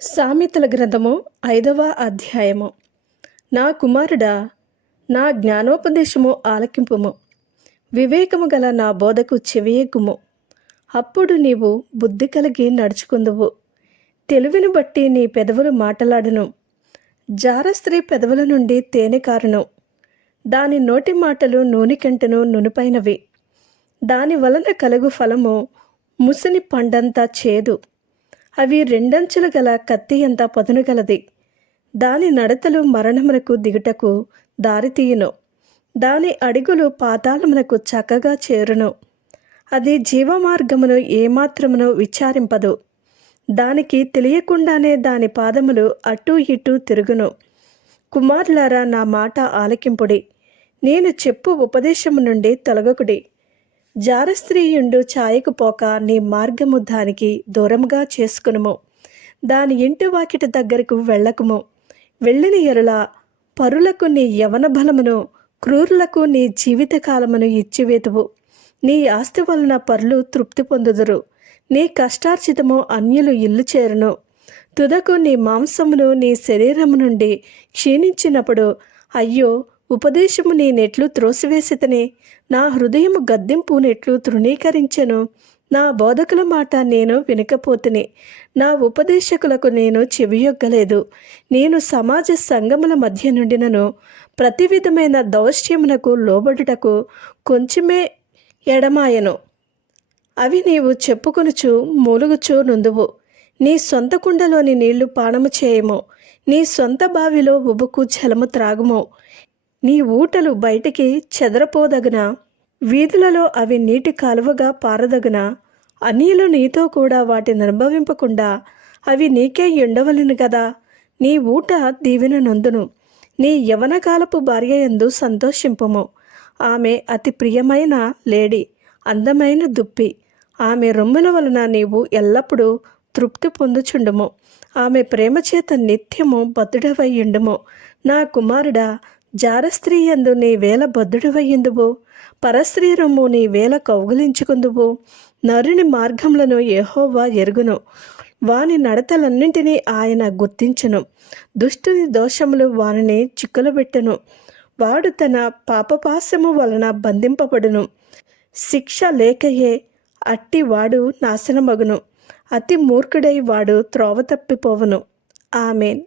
సామెతల గ్రంథము ఐదవ అధ్యాయము. నా కుమారుడా నా జ్ఞానోపదేశము ఆలకింపుము. వివేకము గల నా బోధకు చెవియెగ్గుము అప్పుడు నీవు బుద్ధి కలిగి నడుచుకుందువు. తెలివిని బట్టి నీ పెదవులు మాటలాడును. జార స్త్రీ పెదవుల నుండి తేనె కారును. దాని నోటి మాటలు నూనె నునుపైనవి. దాని వలన కలుగు ఫలము ముసిని పండంతా చేదు. అవి రెండంచులు గల కత్తి ఎంత పదునుగలది దాని నడతలు మరణమునకు దిగుటకు దారితీయును దాని అడుగులు పాతాళమునకు చక్కగా చేరును. అది జీవమార్గమును ఏమాత్రమును విచారింపదు. దానికి తెలియకుండానే దాని పాదములు అటూ ఇటూ తిరుగును. కుమారులారా నా మాట ఆలకింపుడి. నేను చెప్పు ఉపదేశము నుండి తొలగకుడి. జారస్త్రీయుండు చాయకు పోక నీ మార్గము దానికి దూరంగా చేసుకునుము. దాని ఇంటి వాకిటి దగ్గరకు వెళ్ళకుము. వెళ్ళిన ఎరుల పరులకు నీ యవన బలమును క్రూరులకు నీ జీవితకాలమును ఇచ్చివేతువు. నీ ఆస్తి వలన పరులు తృప్తి పొందుదురు. నీ కష్టార్జితము అన్యులు ఇల్లు చేరును. తుదకు నీ మాంసమును నీ శరీరము నుండి క్షీణించినప్పుడు అయ్యో ఉపదేశము నీ నెట్లు త్రోసివేసితనే. నా హృదయము గద్దింపు నెట్లు తృణీకరించెను. నా బోధకుల మాట నేను వినకపోతుని. నా ఉపదేశకులకు నేను చెవియొగ్గలేదు. నేను సమాజ సంగముల మధ్య నుండినను. ప్రతి విధమైన దౌశ్యమునకు లోబడుటకు కొంచెమే ఎడమాయను. అవి నీవు చెప్పుకొనుచు మూలుగుచూ నుందువు. నీ సొంత కుండలోని నీళ్ళు పానము చేయము. నీ సొంత బావిలో ఉబుకు జలము త్రాగుము. నీ ఊటలు బయటికి చెదరపోదగిన వీధులలో అవి నీటి కాలువగా పారదగిన అన్యులు నీతో కూడా వాటిని అనుభవింపకుండా అవి నీకే ఎండవలను కదా నీ ఊట దీవెన నందును. నీ యవనకాలపు భార్య ఎందు సంతోషింపము. ఆమె అతి ప్రియమైన లేడీ అందమైన దుప్పి. ఆమె రొమ్ముల వలన నీవు ఎల్లప్పుడూ తృప్తి పొందుచుండుము. ఆమె ప్రేమచేత నిత్యము బద్దుడవయ్యుండుము నా కుమారుడా జారస్త్రీ ఎందు నీ వేల బద్దుడవయ్యిందువు పరస్త్రీ రొమ్ము నీ వేల కౌగులించుకుందువు. నరుని మార్గములను యెహోవా ఎరుగును. వాని నడతలన్నింటినీ ఆయన గుర్తించును. దుష్టుని దోషములు వానిని చిక్కులబెట్టును. వాడు తన పాపపాశము వలన బంధింపబడును. శిక్ష లేకయే అట్టి వాడు నాశనమగును. అతి మూర్ఖుడై వాడు త్రోవ తప్పిపోవును. ఆమెన్.